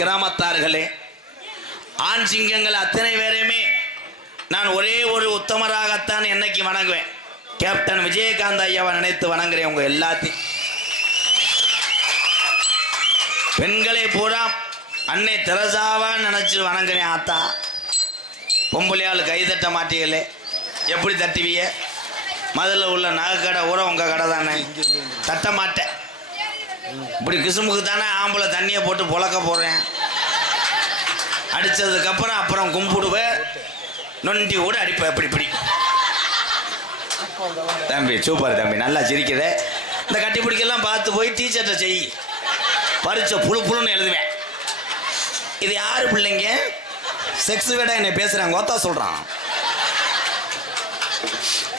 கிராமத்தார்களே ஆண் சிங்கங்கள் அத்தனை பேரையுமே நான் ஒரே ஒரு உத்தமராகத்தான் என்னைக்கு வணங்குவேன். கேப்டன் விஜயகாந்த் ஐயாவை நினைத்து வணங்குறேன் உங்க எல்லாத்தையும். பெண்களை பூரா அன்னை தெரசாவா நினைச்சு வணங்குறேன் ஆத்தா. பொம்பளையாள் கை தட்ட மாட்டீங்களே எப்படி தட்டுவிய முதல்ல உள்ள நகை கடை ஊற உங்கள் கடை தானே தட்ட மாட்டேன். இப்படி கிசுமுக்கு தானே ஆம்பளை தண்ணியை போட்டு புழக்க போகிறேன் அடித்ததுக்கப்புறம் அப்புறம் கும்பிடுவேன். நொண்டி கூட அடிப்பேன் இப்படி இப்படி. தம்பி சூப்பர் தம்பி நல்லா சிரிக்கிற. இந்த கட்டி பிடிக்கெல்லாம் பார்த்து போய் டீச்சர்கிட்ட செய். பறிச்ச புழு புழுன்னு எழுதுவேன். இது யார் பிள்ளைங்க? செக்ஸ் வேடா என்னை பேசுகிறாங்க கோத்தா சொல்கிறான்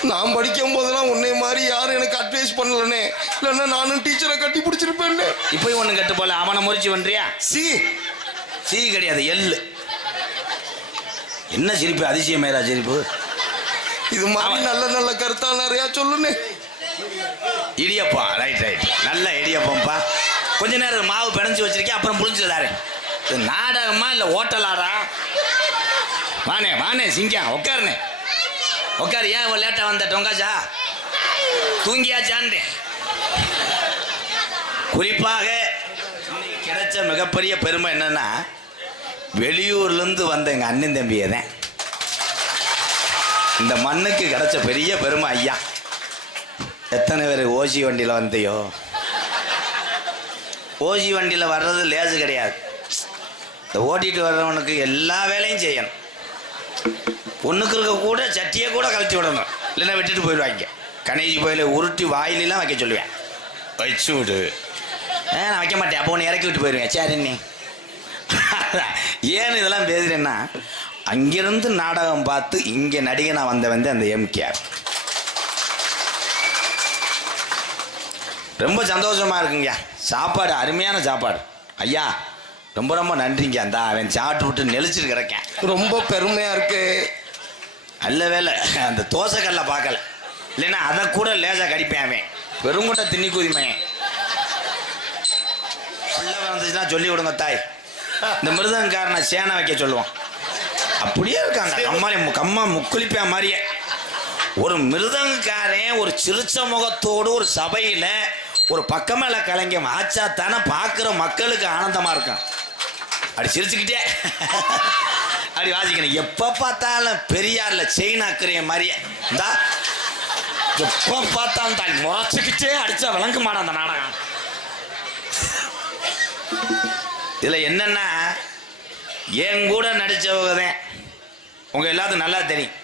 நான் படிக்கும் போதெல்லாம் உன்னை மாதிரி யாரும் எனக்கு அட்வைஸ் பண்ணலனே இல்லைன்னா நானும் டீச்சரை கட்டி பிடிச்சிருப்பேன்னு. இப்போ ஒன்று கட்டு போல அவனை முறிச்சு பண்றியா சி. சீ கிடையாது. எள்ளு என்ன சிரிப்பு? அதிசயமேரா சிரிப்பு. இது மாதிரி நல்ல நல்ல கருத்தா நிறையா சொல்லுனே இடியப்பம் ரைட் ரைட் நல்ல இடியப்பம்ப்பா. கொஞ்ச நேரம் மாவு பிணைஞ்சு வச்சிருக்கேன் அப்புறம் புளிஞ்சு தாரேன் இது நாடகமா இல்லை ஓட்டலாடா வானே வானே சிங்கம் உட்காருனே உட்காரு ஏன் இவ்வளோ லேட்டாக வந்த? டொங்காச்சா தூங்கியாச்சான்றேன். குறிப்பாக கிடைச்ச மிகப்பெரிய பெருமை என்னன்னா வெளியூர்லேருந்து வந்த எங்கள் அண்ணன் தம்பியை தான் இந்த மண்ணுக்கு கிடைச்ச பெரிய பெருமை ஐயா. எத்தனை பேர் ஓசி வண்டியில் வந்தையோ? ஓசி வண்டியில் வர்றது லேசு கிடையாது. இந்த ஓட்டிகிட்டு வர்றவனுக்கு எல்லா வேலையும் செய்யணும். பொண்ணுக்கு இருக்க கூட சட்டியை கூட கழிச்சு விடணும். இல்லைன்னா விட்டுட்டு போயிடுவாங்க. கணேஜி போயில உருட்டி வாயிலெலாம் வைக்க சொல்லுவேன். வச்சு விடு. நான் வைக்க மாட்டேன். அப்போ உன்னை இறக்கி விட்டு போயிடுவேன். சரி நீ. ஏன் இதெல்லாம் பேசுறேன்னா அங்கிருந்து நாடகம் பார்த்து இங்கே நடிகனா வந்த வந்து அந்த எம்கேஆர் ரொம்ப சந்தோஷமா இருக்குங்க. சாப்பாடு அருமையான சாப்பாடு. ஐயா ரொம்ப ரொம்ப நன்றிங்க அந்த அவன் சாப்பிட்டு விட்டு நெளிச்சிட்டு கிடக்கேன். ரொம்ப பெருமையா இருக்கு. நல்ல வேலை. அந்த தோசைக்கல்ல பார்க்கல. இல்லைன்னா அதை கூட லேசா கடிப்பேன் அவன். பெருங்குண்ட தின்னி குதிமையன் பிள்ளை வந்துச்சுன்னா சொல்லி விடுங்க தாய். இந்த மிருதங்காரனை சேனை வைக்க சொல்லுவான். அப்படியே இருக்காங்க. கம்மாளி கம்மா முக்குளிப்பா மாதிரியே. ஒரு மிருதங்காரன் ஒரு சிரிச்ச முகத்தோடு ஒரு சபையில ஒரு பக்கமேல கலைஞ ஆச்சா தானே பார்க்குற மக்களுக்கு ஆனந்தமா இருக்கும் அப்படி சிரிச்சுக்கிட்டே. அப்படி வாசிக்கணும். எப்போ பார்த்தாலும் பெரியார்ல செயின் அக்கறைய மாதிரியே. இந்தா. எப்போ பார்த்தாலும் தான் முறைச்சிக்கிட்டே அடித்தா விளங்க மாட்டான் அந்த நாடகம். இதில் என்னென்னா என் கூட நடித்தவங்க தான். உங்கள் எல்லாத்துக்கும் நல்லா தெரியும்.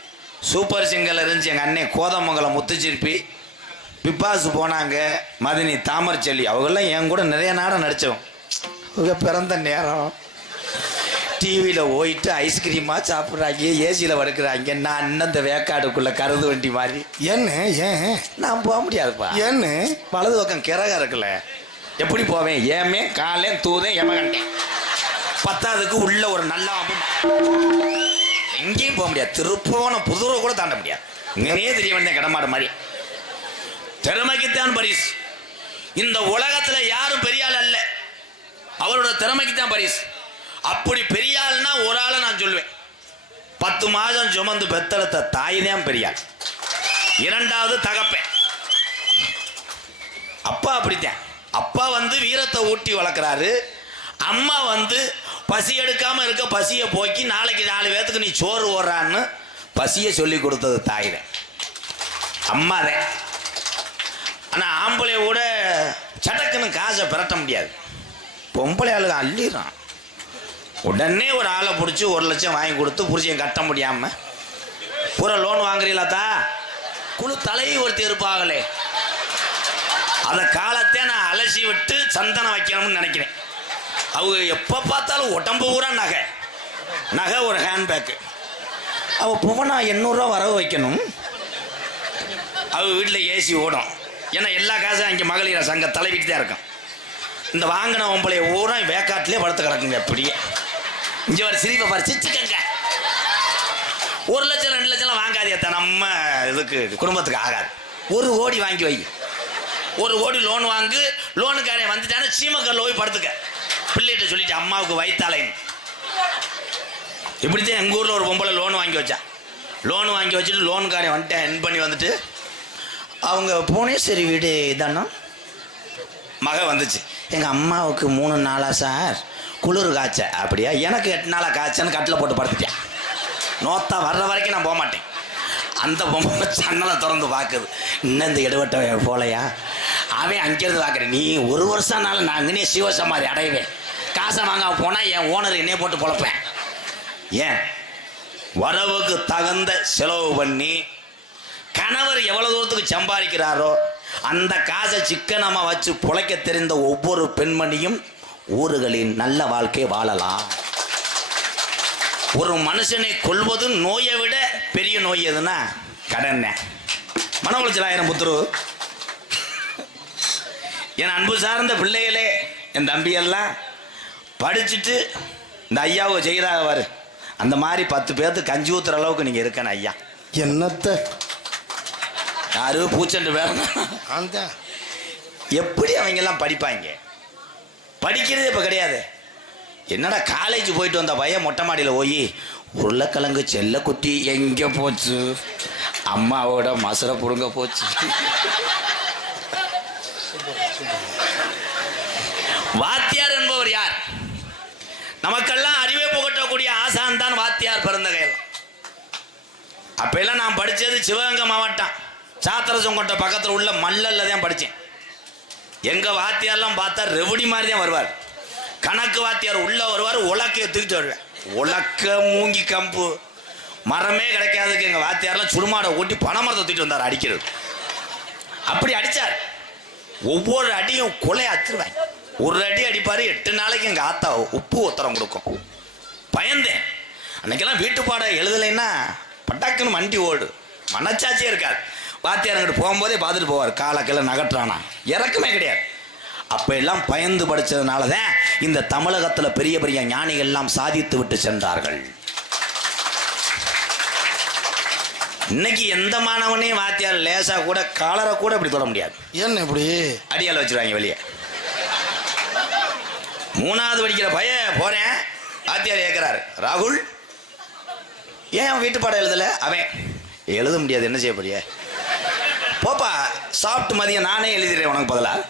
சூப்பர் சிங்கரில் இருந்துச்சு எங்கள் அண்ணன் கோதமங்கலம் முத்துச்சிருப்பி பிப்பாசு போனாங்க மதினி தாமரச்செல்லி அவங்கெல்லாம் என் கூட நிறைய நாடம் நடித்தவங்க பிறந்த நேரம். டிவியில் போயிட்டு ஐஸ்கிரீமாக சாப்பிட்றாங்க ஏசியில் படுக்கிறாங்க. நான் இன்னும் இந்த வேக்காடுக்குள்ள கருது வண்டி மாதிரி. என்ன ஏன்? நான் போக முடியாதுப்பா. என்ன? வலது பக்கம் கிறக இருக்குல்ல. எப்படி போவேன்? ஏமே காலே தூதேன் எமகண்டேன் பத்தாவதுக்கு உள்ள ஒரு நல்ல. எங்கேயும் போக முடியாது. திருப்போன புதுரை கூட தாண்ட முடியாது. இங்கனே தெரிய வந்தேன் கடமாடு மாதிரி. திறமைக்குத்தான் பரிசு. இந்த உலகத்துல யாரும் பெரிய ஆள் அல்ல. அவரோட திறமைக்கு தான் பரிசு. அப்படி பெரிய ஆள்னா ஒரு ஆளை நான் சொல்லுவேன். பத்து மாதம் சுமந்து பெத்தெடுத்த தாய் தான் பெரிய ஆள். இரண்டாவது தகப்பேன். அப்பா அப்படித்தான். அப்பா வந்து வீரத்தை ஊட்டி வளர்க்குறாரு. அம்மா வந்து பசி எடுக்காமல் இருக்க பசியை போக்கி நாளைக்கு நாலு பேர்த்துக்கு நீ சோறு ஓடுறான்னு பசியை சொல்லி கொடுத்தது தாயிட அம்மா தான். ஆனால் ஆம்பளை கூட சட்டக்குன்னு காசை பிரட்ட முடியாது. பொம்பளை ஆளுங்க அள்ளிடுறான். உடனே ஒரு ஆளை பிடிச்சி ஒரு லட்சம் வாங்கி கொடுத்து புருஷன் கட்ட முடியாம பூரா லோன் வாங்குறீங்களா குழு தலையை ஒருத்தி இருப்பாங்களே அந்த காலத்தை நான் அலசி விட்டு சந்தனம் வைக்கணும்னு நினைக்கிறேன். அவங்க எப்போ பார்த்தாலும் உடம்பு பூரா நகை. நகை ஒரு ஹேண்ட்பேக்கு அவள் புவனா எண்ணூறுரூவா வரவு வைக்கணும். அவ வீட்டில் ஏசி ஓடும். ஏன்னா எல்லா காசும் இங்கே மகளிர் சங்க தலைவிட்டு தான் இருக்கும். இந்த வாங்கின ஒம்பளைய ஊரம் வேக்காட்டிலே படுத்து கிடக்குங்க அப்படியே. இங்கே ஒரு சிரிப்பை பாரு சிச்சுக்கங்க ஒரு லட்சம் ரெண்டு லட்சம்லாம் வாங்காதே நம்ம இதுக்கு குடும்பத்துக்கு ஆகாது. ஒரு கோடி வாங்கி வை. ஒரு கோடி லோன் வாங்கு. லோனுக்காரன் வந்துட்டானே சீமக்கல்ல போய் படுத்துக்க. பிள்ளைகிட்ட சொல்லிட்டு அம்மாவுக்கு வயித்தாலைன்னு. இப்படித்தான் எங்கள் ஊரில் ஒரு பொம்பளை லோன் வாங்கி வச்சா. லோன் வாங்கி வச்சுட்டு லோனுக்காரன் வந்துட்டேன் என் பண்ணி வந்துட்டு அவங்க புவனேஸ்வரி வீடு இதானா மக வந்துச்சு. எங்கள் அம்மாவுக்கு மூணு நாளா சார். குளிர் காய்ச்ச அப்படியா? எனக்கு எட்டு நாளாக காய்ச்சன்னு கட்டில் போட்டு படுத்துட்டியா? நோத்தா வர்ற வரைக்கும் நான் போக மாட்டேன். அந்த பொம்மை சன்னலை திறந்து பார்க்குது. இன்னும் இந்த இடவட்ட போலையா? அவன் அங்கேருந்து பார்க்குறேன் நீ ஒரு வருஷம்னால நான் அங்கனே சிவசமாதி அடைவேன். காசை வாங்க போனால் என் ஓனர் என்னையே போட்டு பொழப்பேன். ஏன்? வரவுக்கு தகுந்த செலவு பண்ணி கணவர் எவ்வளோ தூரத்துக்கு சம்பாதிக்கிறாரோ அந்த காசை சிக்கனமாக வச்சு பிழைக்க தெரிந்த ஒவ்வொரு பெண்மணியும் ஊர்களின் நல்ல வாழ்க்கை வாழலாம். ஒரு மனுஷனை கொள்வது நோயை விட பெரிய நோய் எதுனா கடன் மன உளைச்சல் ஆயிரம் புத்துரு. என் அன்பு சார்ந்த பிள்ளைகளே என் தம்பியெல்லாம் படிச்சுட்டு இந்த ஐயாவை செய்கிறாங்க பாரு. அந்த மாதிரி பத்து பேர்த்து கஞ்சி ஊத்துற அளவுக்கு நீங்கள் இருக்கணும் ஐயா. என்னத்த? யாரு? பூச்செண்டு வேணும். அந்த எப்படி அவங்க எல்லாம் படிப்பாங்க? படிக்கிறதே இப்போ கிடையாது. என்னடா காலேஜ் போயிட்டு வந்த பையன் மொட்டை மாடியில் போய் உருளைக்கிழங்கு செல்ல குட்டி எங்கே போச்சு? அம்மாவோட மசுரை புடுங்க போச்சு. வாத்தியார் என்பவர் யார்? நமக்கெல்லாம் அறிவை புகட்டக்கூடிய ஆசான் தான் வாத்தியார் பிறந்தகையில் அப்பெல்லாம் நான் படித்தது சிவகங்கை மாவட்டம். சாத்திரசங்கோட்டை பக்கத்தில் உள்ள மல்லல்ல தான் படித்தேன் எங்க வாத்தியார்லாம் பார்த்தா ரெவடி மாதிரி தான் வருவார். கணக்கு வாத்தியார் உள்ள வருவார் உலக்கைய தூக்கிட்டு வருவேன் உலக்க மூங்கி கம்பு. மரமே கிடைக்காதுக்கு எங்க வாத்தியார்லாம் சுடுமாடை ஓட்டி பனைமரத்தை தூக்கிட்டு வந்தார் அடிக்கிறது. அப்படி அடிச்சார். ஒவ்வொரு அடியும் கொலை அத்துருவேன் ஒரு அடி அடிப்பார் எட்டு நாளைக்கு எங்கள் ஆத்தா உப்பு உத்தரம் கொடுக்கும். பயந்தேன். அன்னைக்கெல்லாம் வீட்டு பாடம் எழுதலைன்னா பட்டாக்குன்னு மண்டி ஓடு. மனச்சாட்சியே இருக்காது. வாத்தியார் அங்கிட்டு போகும்போதே பார்த்துட்டு போவார். காலை கீழே நகட்டுறானா இறக்குமே கிடையாது. அப்ப எல்லாம் பயந்து படிச்சதுனால தான் இந்த தமிழகத்துல பெரிய பெரிய ஞானிகள் எல்லாம் சாதித்து விட்டு சென்றார்கள். இன்னைக்கு எந்த மாணவனையும் வாத்தியார் லேசா கூட காலரை கூட இப்படி தொட முடியாது. என்ன இப்படி? அடியால் வச்சிருவாங்க வெளியே. மூணாவது படிக்கிற பையன் போறேன். வாத்தியார் கேட்கிறாரு ராகுல் ஏன் வீட்டு பாடம் எழுதல? அவன் எழுத முடியாது என்ன செய்ய போறிய? போப்பா சாப்பிட்டு மதியம் நானே எழுதிடுறேன் உனக்கு பதிலாக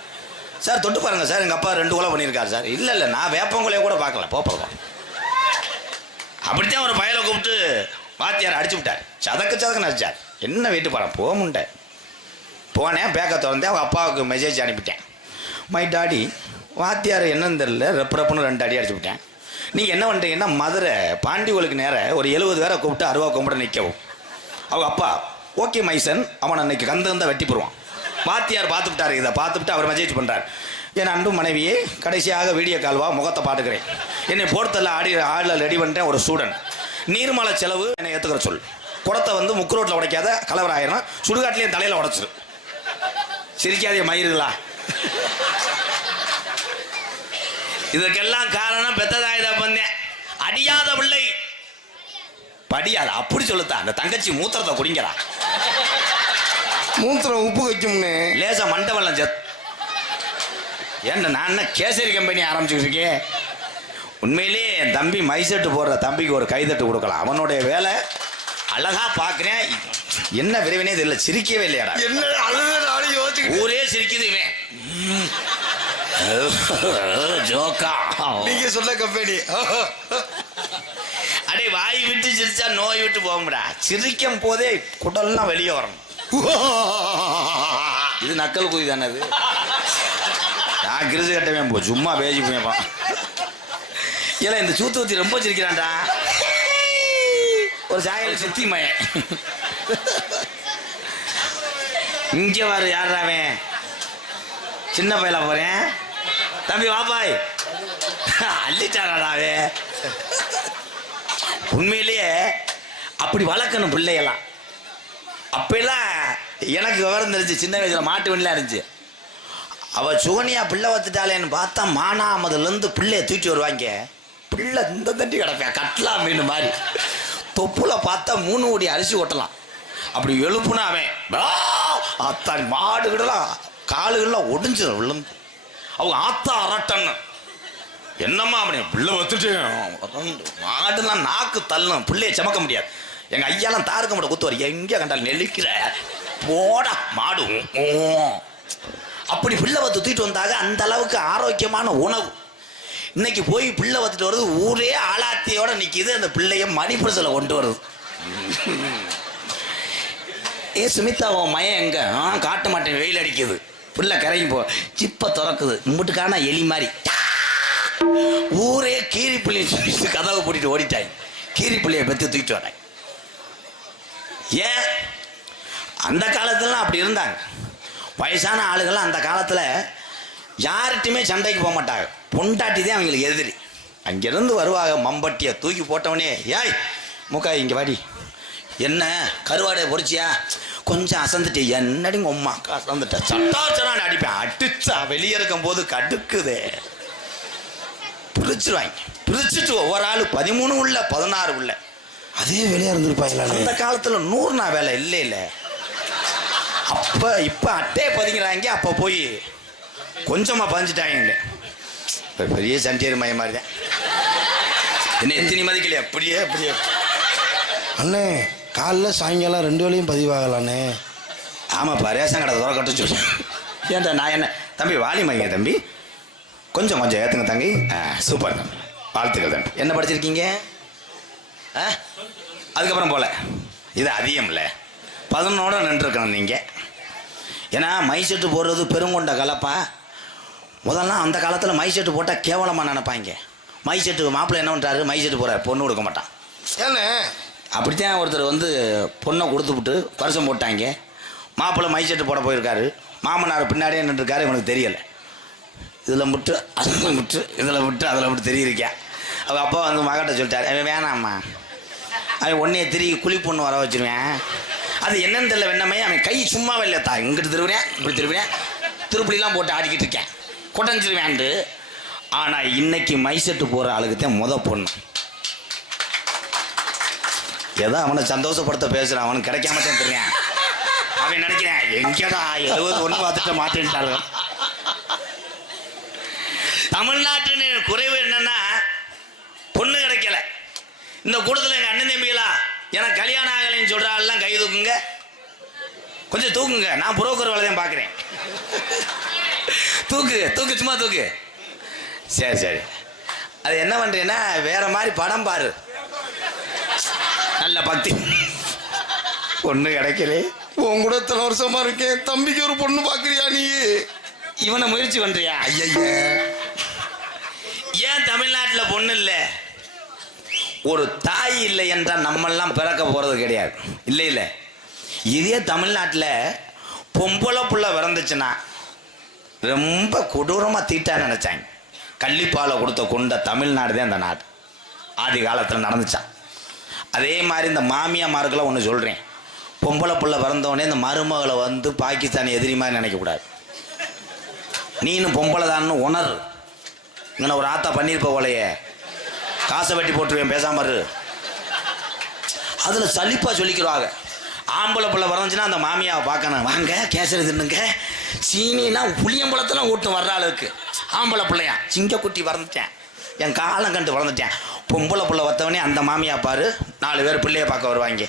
சார் தொட்டு பாருங்கள் சார் எங்கள் அப்பா ரெண்டு கொலை பண்ணியிருக்காரு சார். இல்லை இல்லை நான் வேப்பங்குலையை கூட பார்க்கல. போப்பா அப்படித்தான் ஒரு பயலை கூப்பிட்டு வாத்தியார் அடிச்சு விட்டார். சதக்கு சதக்கு நடிச்சார். என்ன வீட்டு பாடம்? போக முண்டை. போனேன் பேக்க திறந்தேன் அவங்க அப்பாவுக்கு மெசேஜ் அனுப்பிட்டேன். மை டாடி வாத்தியார் என்னன்னு தெரியல ரெப்பு ரெப்புன்னு ரெண்டு அடி அடிச்சு விட்டேன். நீங்கள் என்ன பண்ணுறீங்கன்னா மதுரை பாண்டிகளுக்கு நேராக ஒரு எழுபது பேரை கூப்பிட்டு அருவா கும்பிட நிற்கவும் அவங்க அப்பா ஓகே மைசன். அவன் அன்னைக்கு கந்து கந்த வெட்டி போடுவான். வாத்தியார் பார்த்துக்கிட்டாரு இதை. பார்த்துட்டு அவர் மெசேஜ் பண்ணுறார் என் அன்பு மனைவியே கடைசியாக வீடியோ கால்வா முகத்தை பார்த்துக்கிறேன். என்னை போர்த்தல ஆடி ஆடில் ரெடி பண்ணுறேன் ஒரு ஸ்டூடெண்ட் நீர்மலை செலவு என்னை ஏற்றுக்கிற சொல். குடத்தை வந்து முக்கு ரோட்டில் உடைக்காத கலவர் சுடுகாட்டிலையும் தலையில் உடச்சிரு. சிரிக்காதே மயிருங்களா இதற்கெல்லாம் காரணம் பெத்ததாயுதா பந்தேன் அடியாத பிள்ளை. படியாத அப்படி சொல்லுத்தா அந்த தங்கச்சி மூத்திரத்தை குடிங்கிறா மூத்திரம் உப்பு வைக்கும்னு லேசா மண்டவெல்லாம் செத் ஏன்டா நான் என்ன கேசரி கம்பெனி இருக்கேன்? உண்மையிலேயே என் தம்பி மைசெட்டு போடுற தம்பிக்கு ஒரு கைதட்டு கொடுக்கலாம். அவனுடைய வேலை அழகா பார்க்குறேன் என்ன விரைவினே தெரியல சிரிக்கவே இல்லையாடா. என்ன அழுத யோசிச்சுக்கிட்டு ஊரே சிரிக்குது இவன். ஜோக்கா. நீங்க சொல்ல கம்பெனி. வாய் விட்டு சிரிச்சா நோய் விட்டு போகும்டா. சிரிக்கும் போதே குடல்லாம் வெளியே வரணும். இது நக்கல் குதி தானே அது? நான் கிரிசு கட்டவே போ சும்மா பேசி போயப்பான் ஏன்னா இந்த சூத்துவத்தி ரொம்ப சிரிக்கிறான்டா. ஒரு சாயல் சுத்தி மயன் இங்க வர யாரா சின்ன பையல போறேன். தம்பி வாப்பாய் அள்ளிட்டாராடாவே உண்மையிலேயே அப்படி வளர்க்கணும் பிள்ளையெல்லாம். அப்பெல்லாம் எனக்கு விவரம் தெரிஞ்சு சின்ன வயசில் மாட்டு வண்டிலாம் இருந்துச்சு. அவள் சுகன்யா பிள்ளை வத்துட்டாளேன்னு பார்த்தா மானாமதுலேருந்து பிள்ளைய தூக்கி வருவாங்க. பிள்ளை இந்த தண்டி கிடப்பேன் கட்லா மீன் மாதிரி. தொப்புல பார்த்தா மூணு கோடி அரிசி ஓட்டலாம் அப்படி எழுப்புனா அவன் அத்தான் மாடுகிடலாம் காலுகள்லாம் ஒடிஞ்சிடும் விழுந்து அவங்க ஆத்தா அரட்டன்னு. என்னம்மா அப்படி பிள்ளை வச்சுட்டு? மாடுலாம் நாக்கு தள்ளும். பிள்ளைய சமக்க முடியாது. எங்க ஐயாலாம் தாருக்க மாட்ட குத்துவார் எங்கே கண்டாலும் நெளிக்கிற. போடா மாடு. ஓ. அப்படி பிள்ளை வத்து தூக்கிட்டு வந்தாக அந்த அளவுக்கு ஆரோக்கியமான உணவு. இன்னைக்கு போய் பிள்ளை வத்துட்டு வருது ஊரே ஆளாத்தியோட நிற்கிது அந்த பிள்ளைய மணிப்பிரசில் கொண்டு வருது ஏ சுமிதா உன் மயம் எங்க? ஆ காட்ட மாட்டேன். வெயில் அடிக்குது. பிள்ளை கரையும் போ. சிப்பை திறக்குது. இம்புட்டுக்கான எலி மாதிரி. ஊரே கீரி புள்ளி கதவை போட்டுட்டு ஓடிட்டாங்க கீரி பிள்ளையை பெற்று தூக்கிட்டு வராங்க ஏன்? அந்த காலத்துலலாம் அப்படி இருந்தாங்க. வயசான ஆளுகள்லாம் அந்த காலத்தில் யார்கிட்டையுமே சண்டைக்கு போக மாட்டாங்க. பொண்டாட்டி தான் அவங்களுக்கு எதிரி. அங்கேருந்து வருவாங்க மம்பட்டியை தூக்கி போட்டவனே ஏய் முக்கா இங்கே வாடி. என்ன கருவாடை பொறிச்சியா? கொஞ்சம் அசந்துட்டு என்னடி உம்மா அசந்துட்ட? சட்டாச்சனான்னு அடிப்பேன். அடிச்சா வெளியே இருக்கும் போது கடுக்குதே. பிரிச்சிருவாங்க. பிரிச்சுட்டு ஒவ்வொரு ஆள் பதிமூணு உள்ள பதினாறு உள்ள. அதே வெளியா இருந்திருப்பாங்களா. அந்த காலத்துல நூறு நாள் வேலை இல்லை இல்லை. அப்ப இப்ப அட்டையை பதிங்கிறாங்க அப்ப போய் கொஞ்சமா பதிஞ்சிட்டாங்க இப்ப பெரிய சண்டியர் மயம் மாதிரி தான். என்ன எத்தனை மதிக்கலையா? அப்படியே அப்படியே. அண்ணே காலைல சாயங்காலம் ரெண்டு வேளையும் பதிவாகலாண்ணே. ஆமாப்பா ரேஷன் கடை துற கட்ட சொல்லு ஏன்டா நான் என்ன? தம்பி வாலி மைங்க தம்பி? கொஞ்சம் கொஞ்சம் ஏற்றுங்க தங்கி. சூப்பர் தம்பி வாழ்த்துக்கள் தம்பி. என்ன படிச்சிருக்கீங்க? ஆ? அதுக்கப்புறம் போல. இது அதிகம்ல பதினொன்னோட நின்றுருக்கணும் நீங்கள் ஏன்னா மை செட்டு போடுறது பெருங்கொண்ட கலப்பா. முதல்லாம் அந்த காலத்தில் மை செட்டு போட்டால் கேவலமாக நினைப்பாங்க. மை செட்டு மாப்பிள்ளை என்ன பண்ணுறாரு மை செட்டு போகிறார் பொண்ணு கொடுக்க மாட்டான். அப்படித்தான் ஒருத்தர் வந்து பொண்ணை கொடுத்துப்புட்டு பரிசம் போட்டாங்க. மாப்பிள்ளை மை செட்டு போட போயிருக்காரு. மாமனார் பின்னாடியே நின்றுருக்காரு. இவனுக்கு தெரியலை. இதில் முட்டு அதில் முட்டு இதில் முட்டு அதில் முட்டு தெரியிருக்கா அவள் அப்பா வந்து மகட்ட சொல்லிட்டார் அவன் வேணாம்மா. அவன் உன்னைய திரும்பி குழி பொண்ணு வர வச்சுருவேன். அது என்னன்னு தெரியல வெண்ணமே அவன் கை சும்மாவே இல்லை தா இங்கிட்டு திருவினேன் இப்படி திருவினேன் திருப்படிலாம் போட்டு ஆடிக்கிட்டு இருக்கேன். கொட்டஞ்சிருவேன்ட்டு. ஆனால் இன்னைக்கு மை செட்டு போகிற ஆளுக்கு தான் முத பொண்ணு. ஏதோ அவனை சந்தோஷப்படுத்த பேசுகிறான் அவனுக்கு கிடைக்காம தான் தெரியும் அவன் நினைக்கிறேன் எங்கேடா எழுபது ஒன்று பார்த்துட்டு மாட்டின்ட்டாங்க தமிழ்நாட்டின் குறைவு என்னன்னா பொண்ணு கிடைக்கல. இந்த கூட்டத்தில் எங்க அண்ணன் தம்பிகளா எனக்கு கல்யாணம் ஆகலைன்னு சொல்ற ஆள்லாம் கை தூக்குங்க. கொஞ்சம் தூக்குங்க. நான் புரோக்கர் வேலை தான் பார்க்குறேன். தூக்கு தூக்கு சும்மா தூக்கு. சரி சரி. அது என்ன பண்றேன்னா வேற மாதிரி படம் பாரு. நல்ல பக்தி. பொண்ணு கிடைக்கலே. உன் கூட இத்தனை வருஷமா இருக்கேன். தம்பிக்கு ஒரு பொண்ணு பாக்குறியா நீ? இவனை முயற்சி பண்றியா? ஐயய்ய. ஏன் தமிழ்நாட்டில் பொண்ணு இல்லை? ஒரு தாய் இல்லை என்றால் நம்மெல்லாம் பிறக்க போகிறது கிடையாது. இல்லை இல்லை. இதே தமிழ்நாட்டில் பொம்பளை புள்ள பிறந்துச்சுன்னா ரொம்ப கொடூரமாக தீட்டா நினச்சாங்க. கள்ளிப்பாலை கொடுத்த கொண்ட தமிழ்நாடு தான் அந்த நாடு. ஆதி காலத்தில் நடந்துச்சான் அதே மாதிரி இந்த மாமியாமாருக்கெல்லாம் ஒன்று சொல்கிறேன் பொம்பளை புள்ள பிறந்தவொடனே இந்த மருமகளை வந்து பாகிஸ்தான் எதிரி மாதிரி நினைக்கக்கூடாது. நீனும் பொம்பளை தான்னு உணர். இங்கே ஒரு ஆத்தா பண்ணியிருப்ப போலையே. காசை வெட்டி போட்டுருவேன் பேசாமல் இரு. அதில் சளிப்பாக சொல்லிக்கிறாங்க. ஆம்பளை பிள்ளை வரஞ்சுன்னா அந்த மாமியாவை பார்க்கணும். வாங்க கேசரி தின்னுங்க. சீனினா புளியம்பழத்தெல்லாம் ஊட்டும் வர்ற அளவுக்கு. ஆம்பளை பிள்ளையா சிங்கக்குட்டி வறந்துட்டேன் என் காலம் கண்டு வளர்ந்துட்டேன். பொம்பளை பிள்ளை வத்தவனே அந்த மாமியா பாரு. நாலு பேர் பிள்ளைய பார்க்க வருவாங்க.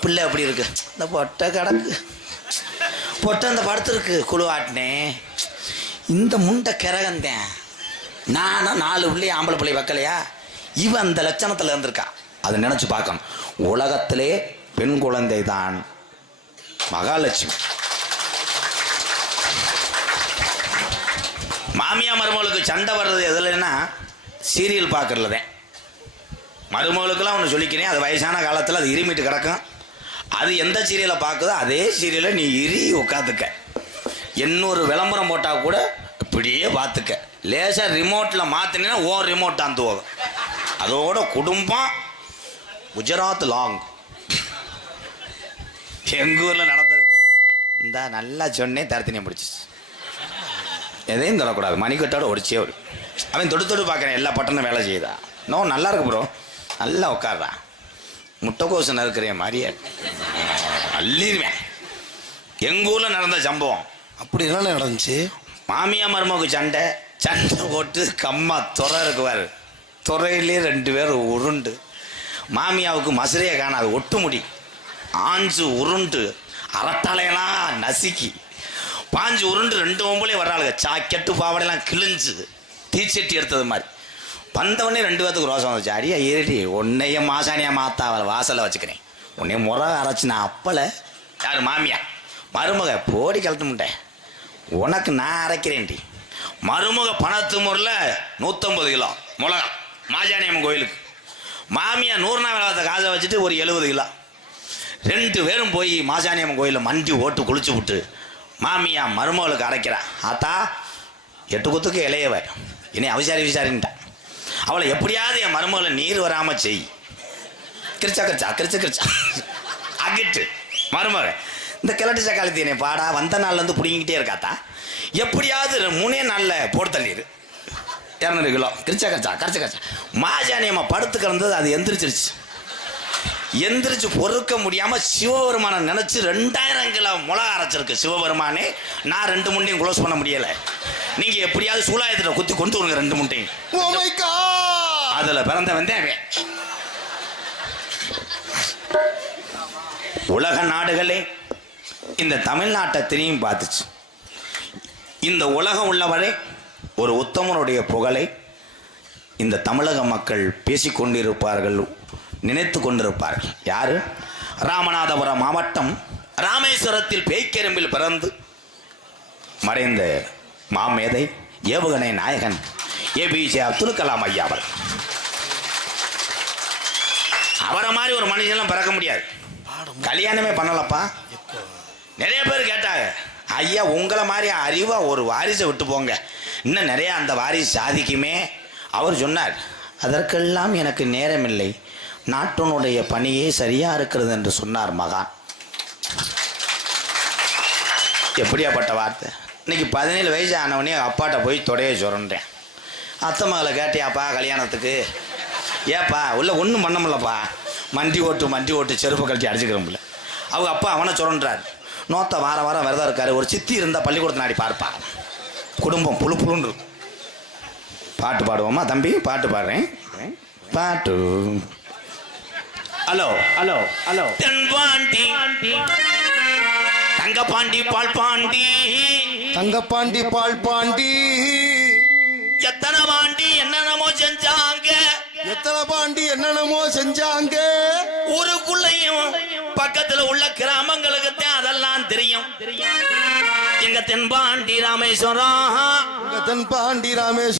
பிள்ளை எப்படி இருக்கு? இந்த பொட்டை கிடக்கு. பொட்டை அந்த படத்துருக்கு குழுவாட்டினே இந்த முண்டை கிறகந்தேன் நானா நாலு பிள்ளை ஆம்பளை பிள்ளை வைக்கலையா? இவன் அந்த லட்சணத்தில் இருந்திருக்கா. அதை நினச்சி பார்க்கணும். உலகத்திலே பெண் குழந்தை தான் மகாலட்சுமி. மாமியா மருமகளுக்கு சண்டை வர்றது எதுலன்னா சீரியல் பார்க்கறதுதான் மருமகளுக்கெல்லாம் ஒன்று சொல்லிக்கிறேன். அது வயசான காலத்தில் அது இருமிட்டு கிடக்கும். அது எந்த சீரியலை பார்க்குதோ அதே சீரியலை நீ இறி உட்காந்துக்க. இன்னொரு விளம்பரம் போட்டால் கூட இப்படியே பார்த்துக்க. லேசாக ரிமோட்டில் மாற்றினீங்கன்னா ஓ ரிமோட் தான் போகும் அதோட குடும்பம் குஜராத் லாங் எங்கள் ஊரில் நடந்ததுக்கு. இந்த நல்லா சொன்னேன் தரத்தினியம் பிடிச்சிச்சு எதையும் தொடக்கூடாது மணிக்கட்டோட ஒடிச்சே வரும் அவன் தொடு தொடு பார்க்குறேன். எல்லா பட்டனும் வேலை செய்யுதா? நோ நல்லா இருக்கு ப்ரோ நல்லா உட்காடுறான் முட்டைக்கோசு நறுக்கிறேன் மாதிரியே. அள்ளிடுவேன் எங்கள் ஊரில் நடந்த சம்பவம். அப்படி என்ன நடந்துச்சு? மாமியா மருமகு சண்டை. சண்டை போட்டு கம்மா துறை இருக்குவார். துறையிலே ரெண்டு பேரும் உருண்டு. மாமியாவுக்கு மசுரையை காணாது ஒட்டு முடி ஆஞ்சு உருண்டு அரட்டாளையெல்லாம் நசுக்கி. பாஞ்சு உருண்டு ரெண்டு ஒம்பளே வர்றாளுங்க. சாக்கெட்டு பாவடையெல்லாம் கிழிஞ்சு தீச்சட்டி எடுத்தது மாதிரி. வந்தவொடனே ரெண்டு பேர்த்துக்கு ரோசம் வந்துச்சு. அடியா ஏறி உன்னைய மாசானியா மாத்தா அவளை வாசல்ல வச்சுக்கிறேன். உன்னைய முறை அரைச்சு நான் அப்பல. யார் மாமியா மருமக போடி கலத்து முட்டேன் உனக்கு நான் அரைக்கிறேன்டி. மருமக பணத்து முறையில் நூற்றம்பது கிலோ மிளகா. மாஜானியம் கோயிலுக்கு. மாமியா நூறுனா நாள் வேலை காசை வச்சுட்டு ஒரு எழுபது கிலோ. ரெண்டு பேரும் போய் மாசாணியம்மன் கோயிலில் மண்டி ஓட்டு குளிச்சு விட்டு மாமியா மருமகளுக்கு அரைக்கிறா ஆத்தா எட்டு குத்துக்கு இளையவ இனி அவிசாரி விசாரின்ட்டா. அவளை எப்படியாவது என் மருமகளை நீர் வராமல் செய். கிரிச்சா கிரிச்சா கிரிச்சா கிரிச்சா. அகிட்டு. மருமக இந்த கிழட்டு சக்காலத்தி என்னை பாடா வந்த நாள்லேருந்து பிடிங்கிட்டே இருக்காத்தா எப்படியாவது மூணே நாளில் போட்டு தள்ளிடு இரநூறு கிலோ கிரிச்சா கச்சா கரைச்சா. கச்சா மாஜானியம்மா படுத்து கிடந்தது அது எந்திரிச்சிருச்சு. எந்திரிச்சு பொறுக்க முடியாம சிவபெருமானை நினைச்சு ரெண்டாயிரம் கிலோ மிளகா அரைச்சிருக்கு சிவபெருமானே. நான் ரெண்டு முண்டையும் க்ளோஸ் பண்ண முடியல. நீங்க எப்படியாவது சூலாயத்துல குத்தி கொண்டு வருங்க ரெண்டு முண்டையும். காட் அதுல பிறந்த வந்தேன் உலக நாடுகளே இந்த தமிழ்நாட்டை திரும்பி பார்த்துச்சு. இந்த உலகம் உள்ளவரை ஒரு உத்தமனுடைய புகழை இந்த தமிழக மக்கள் பேசிக்கொண்டிருப்பார்கள் நினைத்து கொண்டிருப்பார்கள். யார்? ராமநாதபுரம் மாவட்டம் ராமேஸ்வரத்தில் பேய்க்கெரும்பில் பிறந்து மறைந்த மாமேதை ஏவுகணை நாயகன் ஏபிஜே அப்துல் கலாம் ஐயா அவர் அவரை மாதிரி ஒரு மனுஷன்லாம் பிறக்க முடியாது. கல்யாணமே பண்ணலப்பா. நிறைய பேர் கேட்டாங்க. ஐயா உங்களை மாதிரி அறிவாக ஒரு வாரிசை விட்டு போங்க. இன்னும் நிறையா அந்த வாரிசு சாதிக்குமே. அவர் சொன்னார் அதற்கெல்லாம் எனக்கு நேரமில்லை. நாட்டினுடைய பணியே சரியாக இருக்கிறது என்று சொன்னார் மகான். எப்படியாப்பட்ட வார்த்தை. இன்னைக்கு பதினேழு வயசு ஆனவனே அப்பாட்ட போய் தொடைய சுரண்டேன். அத்தை மகளை கேட்டியாப்பா கல்யாணத்துக்கு? ஏப்பா உள்ள ஒன்றும் பண்ண மண்டி ஓட்டு மண்டி ஓட்டு செருப்பு கழட்டி அடிச்சுக்கிறோம்ல அவங்க அப்பா அவனை சுரண்டுறாரு. நோத்த வார வாரம் விரதம் இருக்காரு. ஒரு சித்தி இருந்தால் பள்ளிக்கூடத்து நாடி பார்ப்பா. குடும்பம் புழு புழுன்னு. பாட்டு பாடுவோமா தம்பி? பாட்டு பாடுறேன். பாட்டு. Hello hello hello. தென்பாண்டி தங்கப்பாண்டி பால் பாண்டி. தங்கப்பாண்டி பால் பாண்டி. எத்தனை பாண்டி என்னென்னமோ செஞ்சாங்க. எத்தனை பாண்டி என்னென்னமோ செஞ்சாங்க. ஊருக்குள்ளேயும் பக்கத்துல உள்ள கிராமங்களுக்கு தான் அதெல்லாம் தெரியும். எங்க தென்பாண்டி ராமேஸ்வரம். உங்க தென் பாண்டி ராமேஸ்வரம்